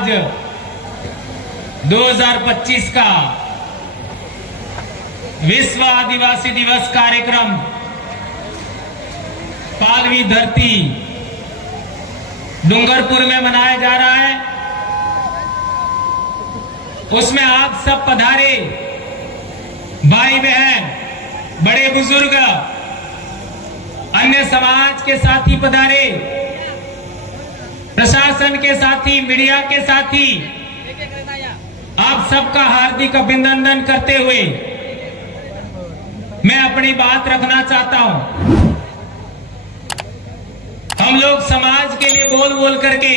आज 2025 का विश्व आदिवासी दिवस कार्यक्रम पालवी धरती डूंगरपुर में मनाया जा रहा है। उसमें आप सब पधारे, भाई बहन, बड़े बुजुर्ग, अन्य समाज के साथी पधारे, प्रशासन के साथी, मीडिया के साथी, आप सबका हार्दिक अभिनंदन करते हुए मैं अपनी बात रखना चाहता हूं। हम लोग समाज के लिए बोल बोल करके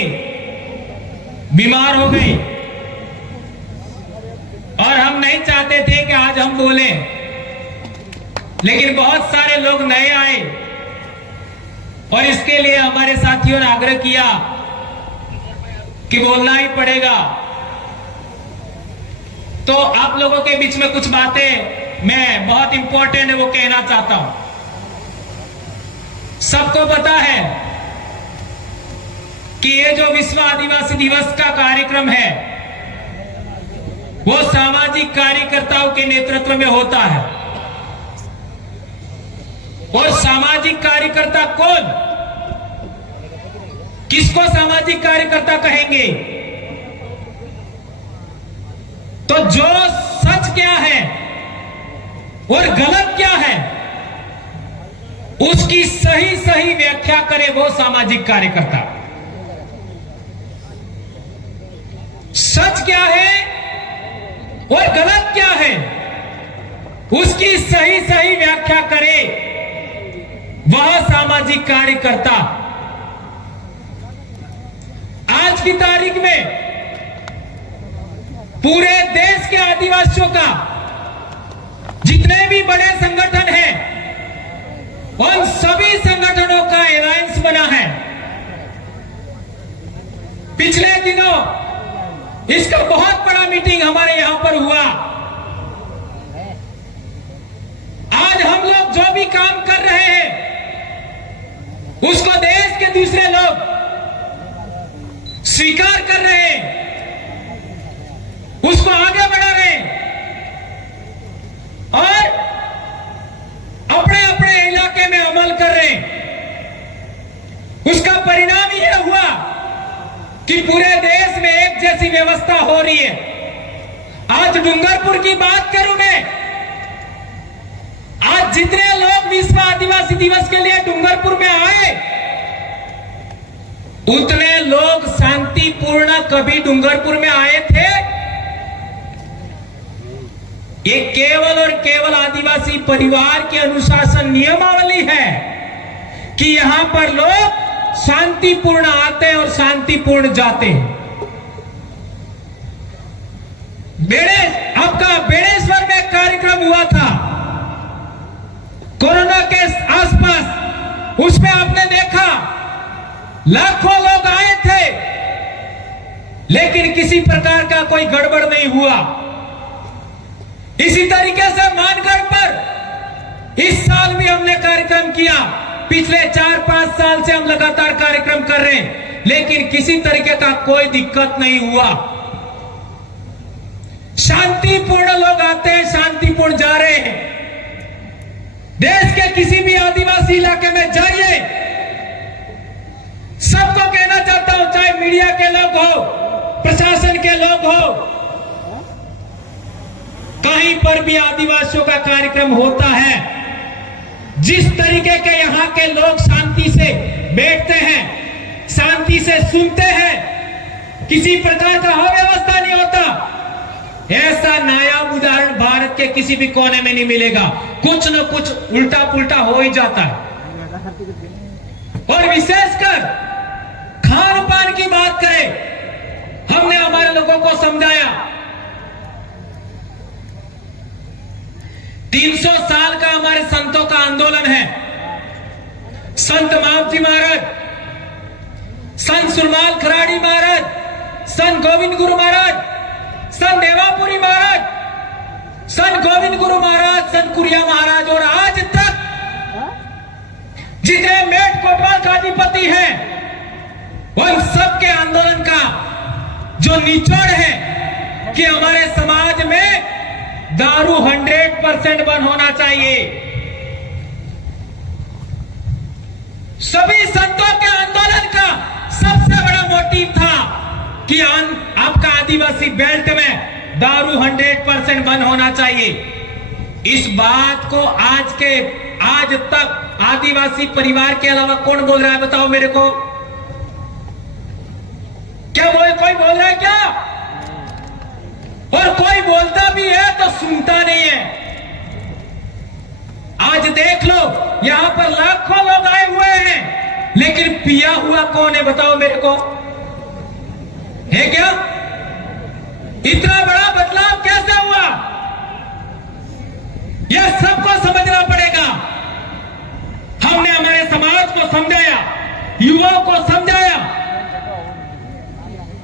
बीमार हो गए और हम नहीं चाहते थे कि आज हम बोलें, लेकिन बहुत सारे लोग नए आए और इसके लिए हमारे साथियों ने आग्रह किया कि बोलना ही पड़ेगा। तो आप लोगों के बीच में कुछ बातें मैं बहुत इंपॉर्टेंट है वो कहना चाहता हूं। सबको पता है कि ये जो विश्व आदिवासी दिवस का कार्यक्रम है वो सामाजिक कार्यकर्ताओं के नेतृत्व में होता है। और सामाजिक कार्यकर्ता कौन? किसको सामाजिक कार्यकर्ता कहेंगे? तो जो सच क्या है और गलत क्या है उसकी सही सही व्याख्या करे वो सामाजिक कार्यकर्ता। सच क्या है और गलत क्या है उसकी सही सही व्याख्या करे वह सामाजिक कार्यकर्ता। आज की तारीख में पूरे देश के आदिवासियों का जितने भी बड़े संगठन हैं उन सभी संगठनों का अलायंस बना है। पिछले दिनों इसका बहुत बड़ा मीटिंग हमारे यहां पर हुआ। आज हम लोग जो भी काम कर रहे हैं उसको देश के दूसरे लोग स्वीकार कर रहे हैं, उसको आगे बढ़ा रहे हैं और अपने अपने इलाके में अमल कर रहे हैं। उसका परिणाम यह हुआ कि पूरे देश में एक जैसी व्यवस्था हो रही है। आज डूंगरपुर की बात करूं मैं, आज जितने लोग विश्व आदिवासी दिवस के लिए डूंगरपुर में आए उतने लोग शांतिपूर्ण कभी डूंगरपुर में आए थे? ये केवल और केवल आदिवासी परिवार की अनुशासन नियमावली है कि यहां पर लोग शांतिपूर्ण आते हैं और शांतिपूर्ण जाते हैं। आपका बेड़ेश्वर में कार्यक्रम हुआ था कोरोना के आसपास, उसमें आपने देखा लाखों लोग आए थे लेकिन किसी प्रकार का कोई गड़बड़ नहीं हुआ। इसी तरीके से मानगढ़ पर इस साल भी हमने कार्यक्रम किया। पिछले 4-5 साल से हम लगातार कार्यक्रम कर रहे हैं लेकिन किसी तरीके का कोई दिक्कत नहीं हुआ। शांतिपूर्ण लोग आते हैं, शांतिपूर्ण जा रहे हैं। देश के किसी भी आदिवासी इलाके में जाइए, सबको कहना चाहता हूं, चाहे मीडिया के लोग हो, प्रशासन के लोग हो, कहीं पर भी आदिवासियों का कार्यक्रम होता है, जिस तरीके के यहाँ के लोग शांति से बैठते हैं, शांति से सुनते हैं, किसी प्रकार का अव्यवस्था नहीं होता, ऐसा नायाब उदाहरण भारत के किसी भी कोने में नहीं मिलेगा। कुछ न कुछ उल्टा पुल्टा हो ही जाता है। और विशेषकर खान पान की बात करें, हमने हमारे लोगों को समझाया 300 साल का हमारे संतों का आंदोलन है। संत मावजी महाराज, संत सुरमाल खराड़ी महाराज, संत गोविंद गुरु महाराज, संत देवापुरी महाराज, संत गोविंद गुरु महाराज, संत कुरिया महाराज और आज तक जितने मेट कोटवाल का अधिपति हैं उन सबके आंदोलन का जो जो निचोड़ है कि हमारे समाज में दारू 100% बंद होना चाहिए। सभी संतों के आंदोलन का सबसे बड़ा मोटिव था कि आपका आदिवासी बेल्ट में दारू 100% बंद होना चाहिए। इस बात को आज तक आदिवासी परिवार के अलावा कौन बोल रहा है, बताओ मेरे को। क्या कोई बोल रहा है क्या? और कोई बोलता भी है तो सुनता नहीं है। आज देख लो, यहां पर लाखों लोग आए हुए हैं, लेकिन पिया हुआ कौन है, बताओ मेरे को, है क्या? इतना बड़ा बदलाव कैसे हुआ, यह सबको समझना पड़ेगा। हमने हमारे समाज को समझाया, युवाओं को समझाया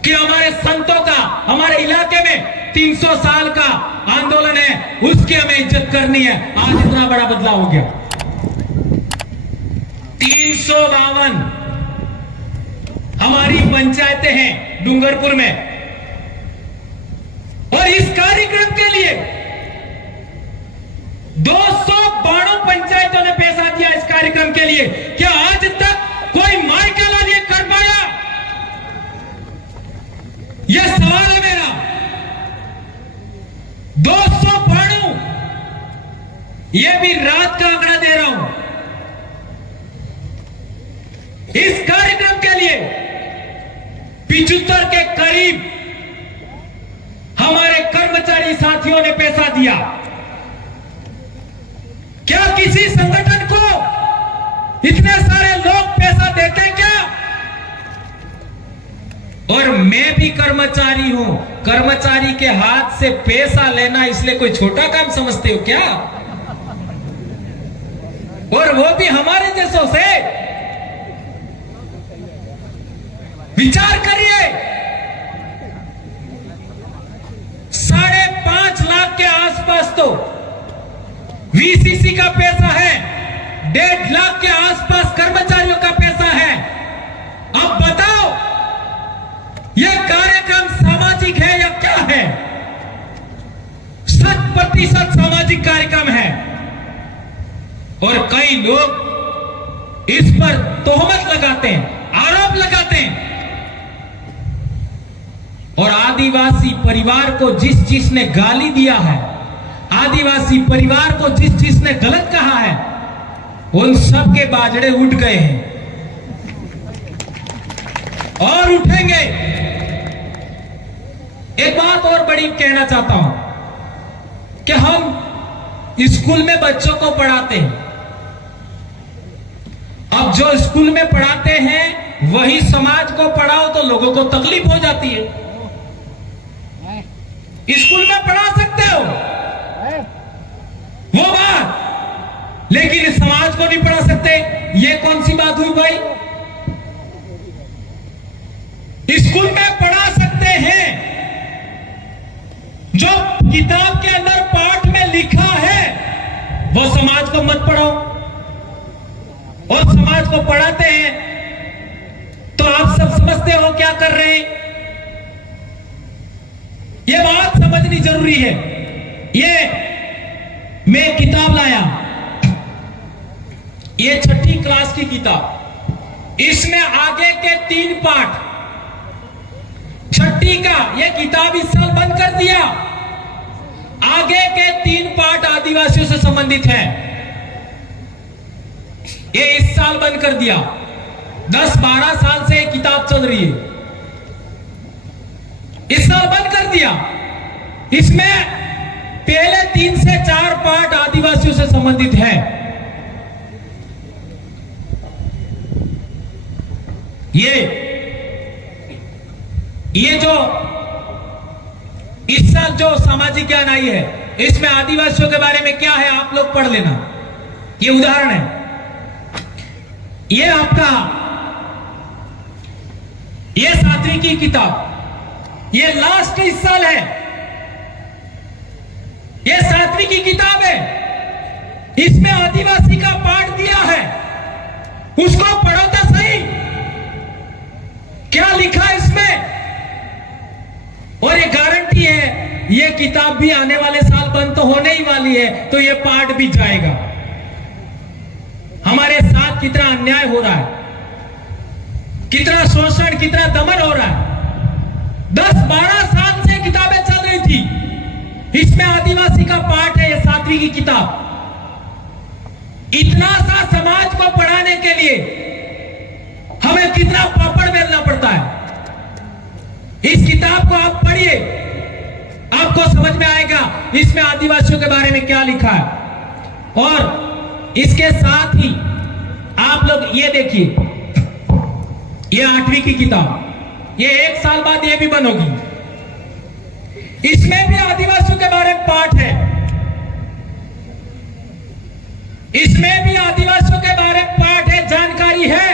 कि हमारे संतों का हमारे इलाके में 300 साल का आंदोलन है, उसकी हमें इज्जत करनी है। आज इतना बड़ा बदलाव हो गया। 352 हमारी पंचायतें हैं डूंगरपुर में, और इस कार्यक्रम के लिए 292 पंचायतों ने पैसा दिया इस कार्यक्रम के लिए। क्या आज तक कोई माई के लिए कर पाया? यह सवाल है मेरा। 292, यह भी रात का आंकड़ा दे रहा हूं। इस कार्यक्रम के लिए 75 के करीब हमारे कर्मचारी साथियों ने पैसा दिया। क्या किसी संगठन को इतने सारे लोग पैसा देते हैं क्या? और मैं भी कर्मचारी हूं। कर्मचारी के हाथ से पैसा लेना इसलिए कोई छोटा काम समझते हो क्या? और वो भी हमारे जैसों से। विचार करिए, 5.5 लाख के आसपास तो वीसीसी का पैसा है, 1.5 लाख के आसपास कर्मचारियों का पैसा है। अब बताओ, यह कार्यक्रम सामाजिक है या क्या है? 100% सामाजिक कार्यक्रम है। और कई लोग इस पर तोहमत लगाते हैं, आरोप लगाते हैं। और आदिवासी परिवार को जिसने गाली दिया है, आदिवासी परिवार को जिसने गलत कहा है, उन सब के बाजड़े उठ गए हैं और उठेंगे। एक बात और बड़ी कहना चाहता हूं कि हम स्कूल में बच्चों को पढ़ाते हैं। अब जो स्कूल में पढ़ाते हैं वही समाज को पढ़ाओ तो लोगों को तकलीफ हो जाती है। स्कूल में पढ़ा सकते हो वो बात, लेकिन समाज को नहीं पढ़ा सकते, ये कौन सी बात हुई भाई? स्कूल में पढ़ा सकते हैं, जो किताब के अंदर पाठ में लिखा है वो समाज को मत पढ़ाओ। और समाज को पढ़ाते हैं तो आप सब समझते हो क्या कर रहे हैं। ये बात समझनी जरूरी है। ये मैं किताब लाया, ये 6ठी क्लास की किताब, इसमें आगे के 3 पाठ, 6ठी का ये किताब इस साल बंद कर दिया। आगे के 3 पाठ आदिवासियों से संबंधित है, ये इस साल बंद कर दिया। 10-12 साल से ये किताब चल रही है, इस साल बंद कर दिया। इसमें पहले 3 से 4 पाठ आदिवासियों से संबंधित है। ये जो इस साल जो सामाजिक ज्ञान आई है, इसमें आदिवासियों के बारे में क्या है आप लोग पढ़ लेना। ये उदाहरण है। ये आपका ये 7वीं की किताब, ये लास्ट इस साल है, ये 7वीं की किताब है। इसमें आदिवासी का पाठ दिया है, उसको पढ़ो तो सही। क्या लिखा इसमें? किताब भी आने वाले साल बंद तो होने ही वाली है, तो ये पाठ भी जाएगा। हमारे साथ कितना अन्याय हो रहा है, कितना शोषण, कितना दमन हो रहा है। 10-12 साल से किताबें चल रही थी, इसमें आदिवासी का पाठ है, ये 7वीं की किताब। इतना सा समाज को पढ़ाने के लिए हमें कितना पापड़ बेलना पड़ता है। इस किताब को आप पढ़िए, आपको समझ में आएगा इसमें आदिवासियों के बारे में क्या लिखा है। और इसके साथ ही आप लोग ये देखिए, ये 8वीं की किताब, ये 1 साल बाद ये भी बंद होगी। इसमें भी आदिवासियों के बारे में पाठ है, इसमें भी आदिवासियों के बारे में पाठ है, जानकारी है।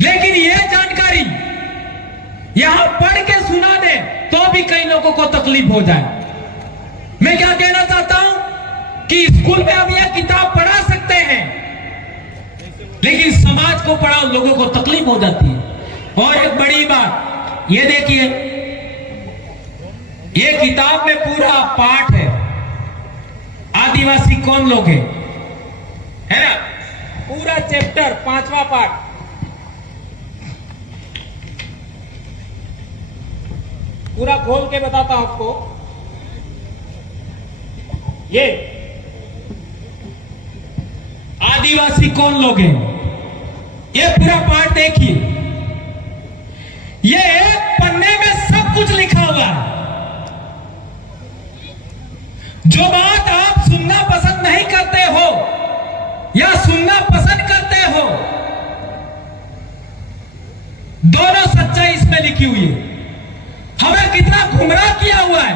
लेकिन यह जानकारी यहां पढ़ के सुना दे तो भी कई लोगों को तकलीफ हो जाए। मैं क्या कहना चाहता हूं कि स्कूल में हम यह किताब पढ़ा सकते हैं, लेकिन समाज को पढ़ा लोगों को तकलीफ हो जाती है। और एक बड़ी बात ये देखिए, ये किताब में पूरा पाठ है, आदिवासी कौन लोग हैं, है ना, पूरा चैप्टर 5वां पाठ। पूरा खोल के बताता हूं आपको। ये आदिवासी कौन लोग हैं, ये पूरा पाठ देखिए। ये एक पन्ने में सब कुछ लिखा हुआ है। जो बात आप सुनना पसंद नहीं करते हो या सुनना पसंद करते हो, दोनों सच्चाई इसमें लिखी हुई है। हमें कितना गुमराह किया हुआ है।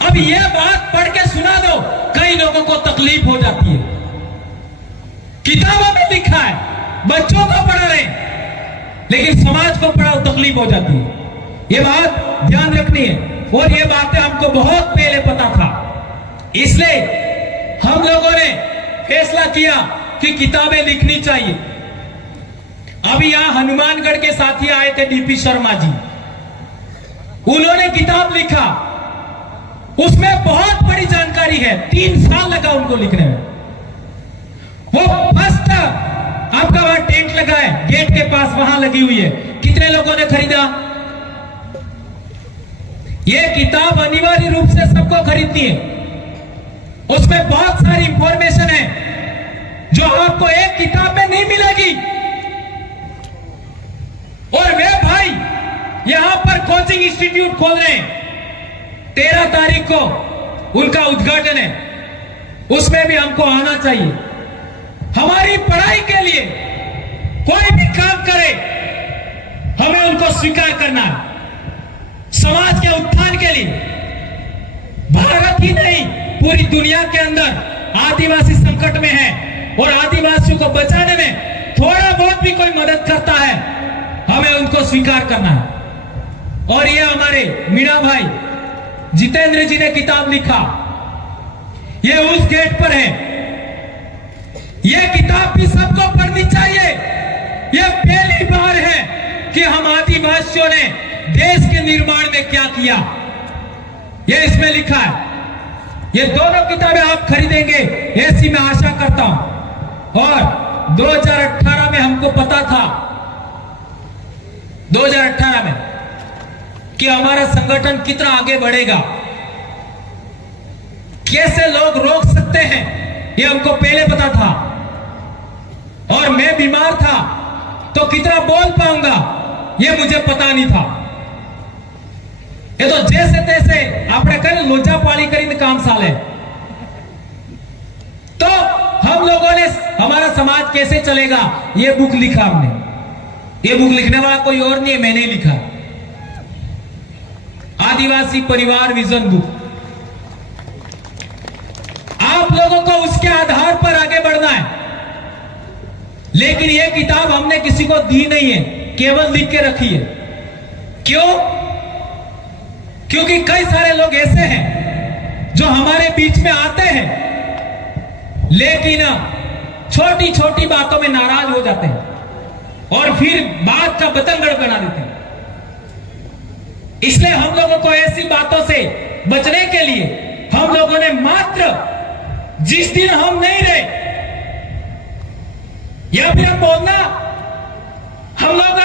अब यह बात पढ़ के सुना दो, कई लोगों को तकलीफ हो जाती है। किताबों में लिखा है, बच्चों को पढ़ा रहे, लेकिन समाज को पढ़ाओ तकलीफ हो जाती है। यह बात ध्यान रखनी है, और ये बातें हमको बहुत पहले पता था, इसलिए हम लोगों ने फैसला किया कि किताबें लिखनी चाहिए। अभी यहां हनुमानगढ़ के साथी आए थे, डीपी शर्मा जी, उन्होंने किताब लिखा, उसमें बहुत बड़ी जानकारी है। 3 साल लगा उनको लिखने में। वो फर्स्ट आपका वहां टेंट लगा है, गेट के पास वहां लगी हुई है। कितने लोगों ने खरीदा? ये किताब अनिवार्य रूप से सबको खरीदनी है। उसमें बहुत सारी इंफॉर्मेशन है जो आपको एक किताब में नहीं मिलेगी। और वे भाई यहां पर कोचिंग इंस्टीट्यूट खोल रहे हैं, 13 तारीख को उनका उद्घाटन है, उसमें भी हमको आना चाहिए। हमारी पढ़ाई के लिए कोई भी काम करे, हमें उनको स्वीकार करना है। समाज के उत्थान के लिए भारत ही नहीं, पूरी दुनिया के अंदर आदिवासी संकट में है, और आदिवासियों को बचाने में थोड़ा बहुत भी कोई मदद करता है, हमें उनको स्वीकार करना है। और ये हमारे मीणा भाई जितेंद्र जी ने किताब लिखा, ये उस गेट पर है। ये किताब भी सबको पढ़नी चाहिए। ये पहली बार है कि हम आदिवासियों ने देश के निर्माण में क्या किया, ये इसमें लिखा है। ये दोनों किताबें आप खरीदेंगे ऐसी मैं आशा करता हूं। और 2018 में हमको पता था, 2018 में, कि हमारा संगठन कितना आगे बढ़ेगा, कैसे लोग रोक सकते हैं, ये हमको पहले पता था। और मैं बीमार था तो कितना बोल पाऊंगा ये मुझे पता नहीं था। ये तो जैसे तैसे आपने कल लोचा पाली करीने काम साले। तो हम लोगों ने, हमारा समाज कैसे चलेगा, ये बुक लिखा हमने। ये बुक लिखने वाला कोई और नहीं है, मैंने लिखा। आदिवासी परिवार विजन बुक। आप लोगों को उसके आधार पर आगे बढ़ना है। लेकिन यह किताब हमने किसी को दी नहीं है, केवल लिख के रखी है। क्यों? क्योंकि कई सारे लोग ऐसे हैं जो हमारे बीच में आते हैं, लेकिन छोटी छोटी बातों में नाराज हो जाते हैं और फिर बात का बतंगड़ बना देते हैं। इसलिए हम लोगों को ऐसी बातों से बचने के लिए हम लोगों ने मात्र जिस दिन हम नहीं रहे या फिर हम बोलना हम लोग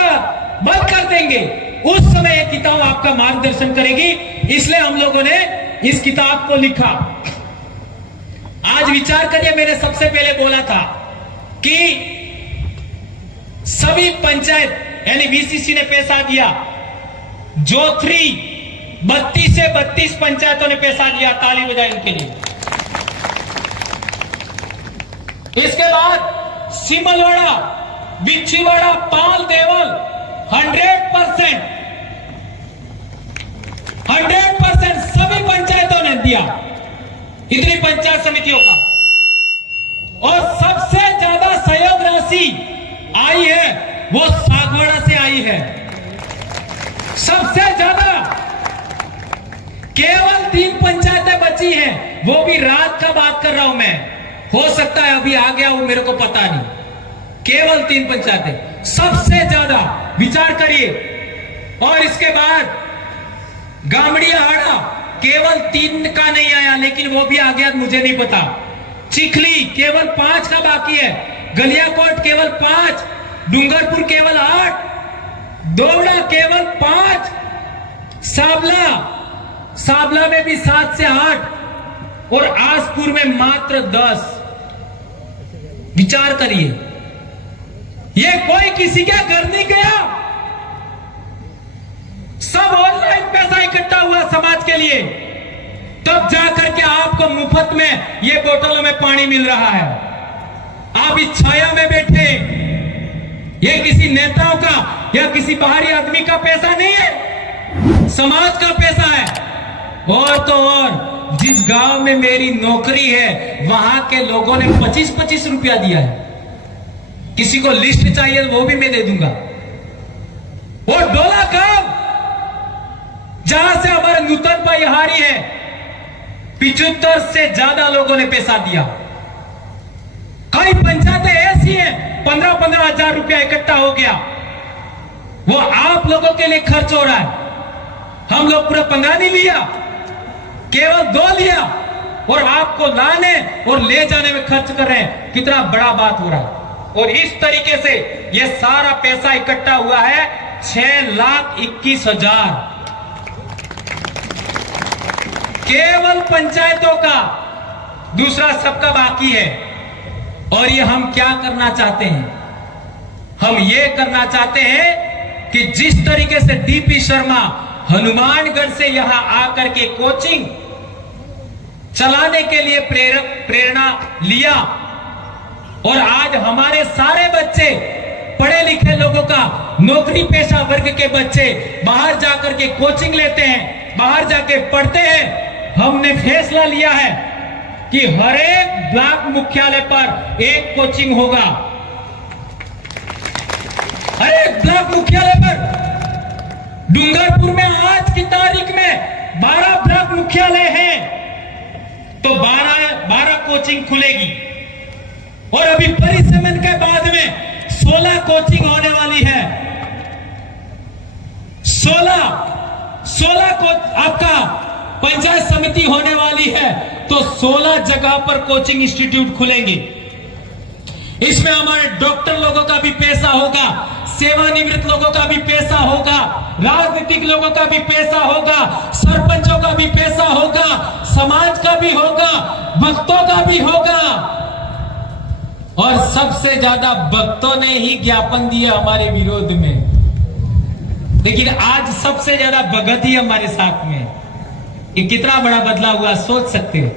बंद कर देंगे, उस समय यह किताब आपका मार्गदर्शन करेगी। इसलिए हम लोगों ने इस किताब को लिखा। आज विचार करिए, मैंने सबसे पहले बोला था कि सभी पंचायत यानी वीसीसी ने पैसा दिया, जोथरी 32 से 32 पंचायतों ने पैसा दिया, ताली बजाई उनके लिए। इसके बाद सिमलवाड़ा, बिच्छीवाड़ा, पाल, देवल 100% सभी पंचायतों ने दिया, इतनी पंचायत समितियों का। और सबसे ज्यादा सहयोग राशि आई है वो सागवाड़ा से आई है, सबसे ज्यादा। केवल 3 पंचायतें बची हैं, वो भी रात का बात कर रहा हूं मैं, हो सकता है अभी आ गया वो, मेरे को पता नहीं। केवल 3 पंचायतें सबसे ज्यादा, विचार करिए। और इसके बाद गामड़िया हाड़ा केवल 3 का नहीं आया, लेकिन वो भी आ गया मुझे नहीं पता। चिखली केवल 5 का बाकी है, गलियाकोट केवल 5, डूंगरपुर केवल 8, दोवड़ा केवल 5, साबला में भी 7 से 8 और आसपुर में मात्र 10। विचार करिए, ये कोई किसी के घर नहीं गया, सब ऑनलाइन पैसा इकट्ठा हुआ समाज के लिए, तब जाकर के आपको मुफ्त में ये बोतलों में पानी मिल रहा है। आप इस छाया में बैठे, ये किसी नेताओं का या किसी बाहरी आदमी का पैसा नहीं है, समाज का पैसा है। और तो और जिस गांव में मेरी नौकरी है वहां के लोगों ने 25-25 रुपया दिया है। किसी को लिस्ट चाहिए वो भी मैं दे दूंगा। और डोला गांव जहां से हमारे नूतन भाई हारी है, 75 से ज्यादा लोगों ने पैसा दिया। कई पंचायतें ऐसी हैं 15-15 हजार रुपया इकट्ठा हो गया, वो आप लोगों के लिए खर्च हो रहा है। हम लोग पूरा पंगा नहीं लिया, केवल 2 लिया और आपको लाने और ले जाने में खर्च कर रहे हैं। कितना बड़ा बात हो रहा है। और इस तरीके से ये सारा पैसा इकट्ठा हुआ है 6,21,000 केवल पंचायतों का, दूसरा सबका बाकी है। और ये हम क्या करना चाहते हैं? हम ये करना चाहते हैं कि जिस तरीके से डीपी शर्मा हनुमानगढ़ से यहां आकर के कोचिंग चलाने के लिए प्रेरणा लिया और आज हमारे सारे बच्चे पढ़े लिखे लोगों का, नौकरी पेशा वर्ग के बच्चे बाहर जाकर के कोचिंग लेते हैं, बाहर जाके पढ़ते हैं। हमने फैसला लिया है कि हर एक ब्लॉक मुख्यालय पर एक कोचिंग होगा, हर एक ब्लॉक मुख्यालय पर। डूंगरपुर में आज की तारीख में 12 ब्लॉक मुख्यालय हैं, तो 12 कोचिंग खुलेगी। और अभी परिसमन के बाद में 16 कोचिंग होने वाली है। 16 को आपका पंचायत समिति होने वाली है, तो 16 जगह पर कोचिंग इंस्टीट्यूट खुलेंगे। इसमें हमारे डॉक्टर लोगों का भी पैसा होगा, सेवानिवृत्त लोगों का भी पैसा होगा, राजनीतिक लोगों का भी पैसा होगा, सरपंचों का भी पैसा होगा, समाज का भी होगा, भक्तों का भी होगा। और सबसे ज्यादा भक्तों ने ही ज्ञापन दिया हमारे विरोध में, लेकिन आज सबसे ज्यादा भगत ही हमारे साथ में। ये कितना बड़ा बदलाव हुआ, सोच सकते हो।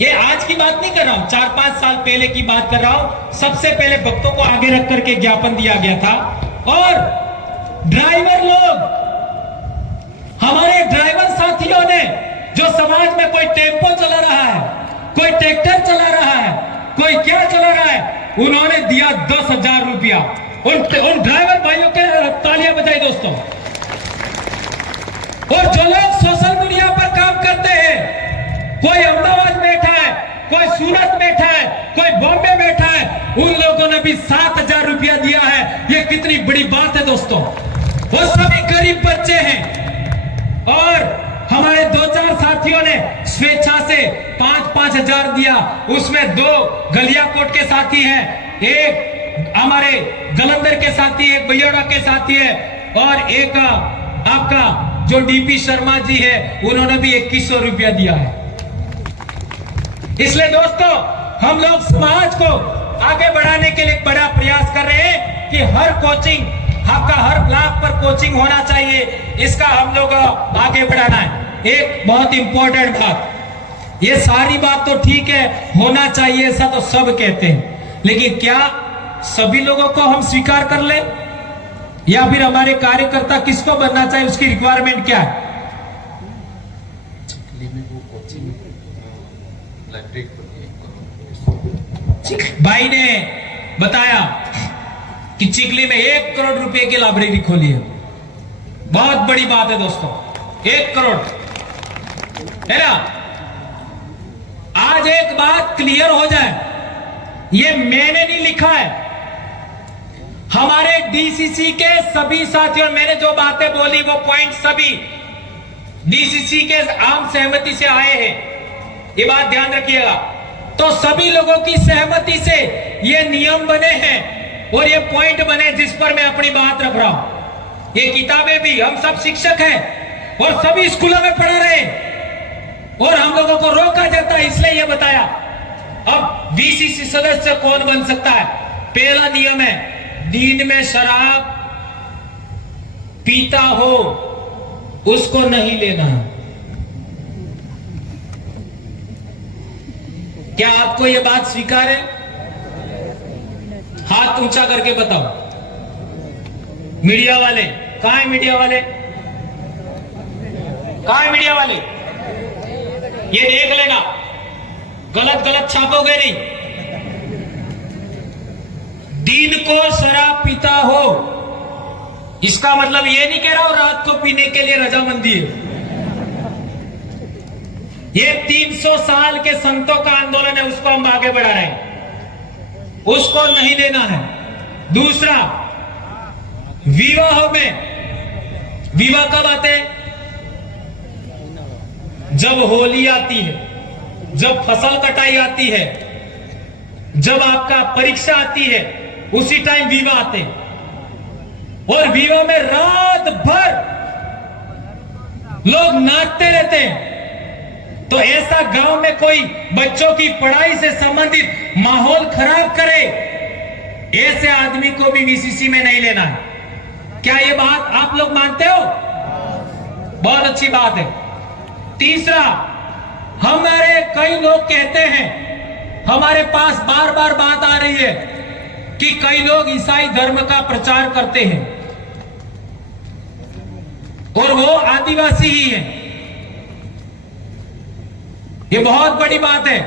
ये आज की बात नहीं कर रहा हूं, 4-5 साल पहले की बात कर रहा हूं। सबसे पहले भक्तों को आगे रख करके ज्ञापन दिया गया था। और ड्राइवर लोग, हमारे ड्राइवर साथियों ने, जो समाज में कोई टेम्पो चला रहा है, कोई ट्रैक्टर चला रहा है, कोई क्या चला रहा है, उन्होंने दिया 10,000 रुपया। उन ड्राइवर भाइयों के तालियां बजाई दोस्तों। और जो लोग सोशल मीडिया पर काम करते हैं, कोई अहमदाबाद बैठा है, कोई सूरत बैठा है, कोई बॉम्बे बैठा है, उन लोगों ने भी 7,000 रुपया दिया है। ये कितनी बड़ी बात है दोस्तों। वो सभी गरीब बच्चे हैं। और हमारे 2-4 साथियों ने स्वेच्छा से 5-5 हजार दिया। उसमें 2 गलियाकोट के साथी हैं, एक हमारे जलंधर के साथी, एक बयोड़ा के साथी है, और एक आपका जो डीपी शर्मा जी है, उन्होंने भी 2100 रुपया दिया है। इसलिए दोस्तों, हम लोग समाज को आगे बढ़ाने के लिए बड़ा प्रयास कर रहे हैं कि हर कोचिंग, आपका हर ब्लॉक पर कोचिंग होना चाहिए। इसका हम लोग आगे बढ़ाना है। एक बहुत इंपॉर्टेंट बात, ये सारी बात तो ठीक है, होना चाहिए, ऐसा तो सब कहते हैं, लेकिन क्या सभी लोगों को हम स्वीकार कर ले, या फिर हमारे कार्यकर्ता किसको बनना चाहिए, उसकी रिक्वायरमेंट क्या है? भाई ने बताया कि चिखली में 1 करोड़ रुपए की लाइब्रेरी खोली है। बहुत बड़ी बात है दोस्तों, 1 करोड़ है ना। आज एक बात क्लियर हो जाए, ये मैंने नहीं लिखा है, हमारे डीसीसी के सभी साथियों, मैंने जो बातें बोली वो पॉइंट सभी डीसीसी के आम सहमति से आए हैं, ये बात ध्यान रखिएगा। तो सभी लोगों की सहमति से ये नियम बने हैं और ये पॉइंट बने जिस पर मैं अपनी बात रख रहा हूं। ये किताबें भी, हम सब शिक्षक हैं और सभी स्कूलों में पढ़ा रहे हैं, और हम लोगों को रोका जाता है, इसलिए ये बताया। अब डीसीसी सदस्य कौन बन सकता है? पहला नियम है, दिन में शराब पीता हो उसको नहीं लेना है। क्या आपको यह बात स्वीकार है? हाथ ऊंचा करके बताओ। मीडिया वाले कहां है? मीडिया वाले कहां है? मीडिया वाले ये देख लेना, गलत गलत छापोगे नहीं। दिन को शराब पीता हो, इसका मतलब ये नहीं कह रहा हूं रात को पीने के लिए रजामंदी है। ये 300 साल के संतों का आंदोलन है, उसको हम आगे बढ़ा रहे हैं, उसको नहीं देना है। दूसरा, विवाह में, विवाह कब आते हैं? जब होली आती है, जब फसल कटाई आती है, जब आपका परीक्षा आती है, उसी टाइम विवाह आते हैं। और विवाह में रात भर लोग नाचते रहते हैं। तो ऐसा गांव में कोई बच्चों की पढ़ाई से संबंधित माहौल खराब करे, ऐसे आदमी को भी वीसीसी में नहीं लेना है। क्या ये बात आप लोग मानते हो? बहुत अच्छी बात है। तीसरा, हमारे कई लोग कहते हैं, हमारे पास बार बार बात आ रही है कि कई लोग ईसाई धर्म का प्रचार करते हैं और वो आदिवासी ही हैं। ये बहुत बड़ी बात है,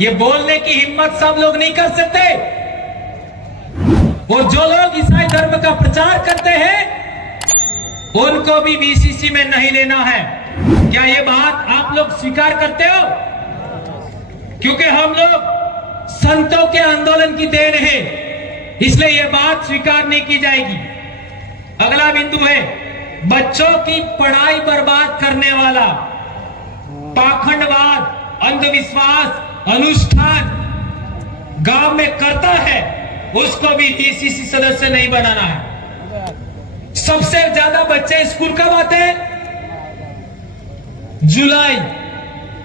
ये बोलने की हिम्मत सब लोग नहीं कर सकते। और जो लोग ईसाई धर्म का प्रचार करते हैं उनको भी वीसीसी में नहीं लेना है। क्या ये बात आप लोग स्वीकार करते हो? क्योंकि हम लोग संतों के आंदोलन की देन है, इसलिए यह बात स्वीकार नहीं की जाएगी। अगला बिंदु है, बच्चों की पढ़ाई बर्बाद करने वाला पाखंडवाद, अंधविश्वास, अनुष्ठान गांव में करता है, उसको भी डीसीसी सदस्य नहीं बनाना है। सबसे ज्यादा बच्चे स्कूल कब आते हैं? जुलाई,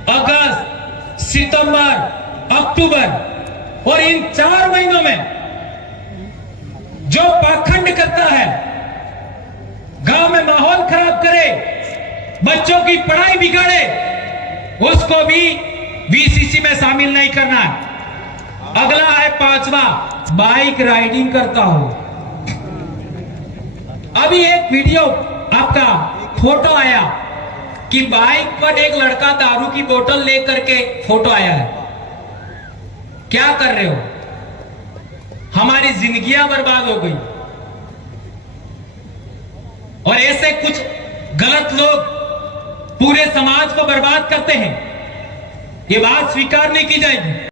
अगस्त, सितंबर, अक्टूबर। और इन 4 महीनों में जो पाखंड करता है, गांव में माहौल खराब करे, बच्चों की पढ़ाई बिगाड़े, उसको भी वीसीसी में शामिल नहीं करना है। अगला है 5वां, बाइक राइडिंग करता हो। अभी एक वीडियो आपका फोटो आया कि बाइक पर एक लड़का दारू की बोतल लेकर के फोटो आया है। क्या कर रहे हो? हमारी जिंदगियां बर्बाद हो गई। और ऐसे कुछ गलत लोग पूरे समाज को बर्बाद करते हैं, ये बात स्वीकार नहीं की जाएगी।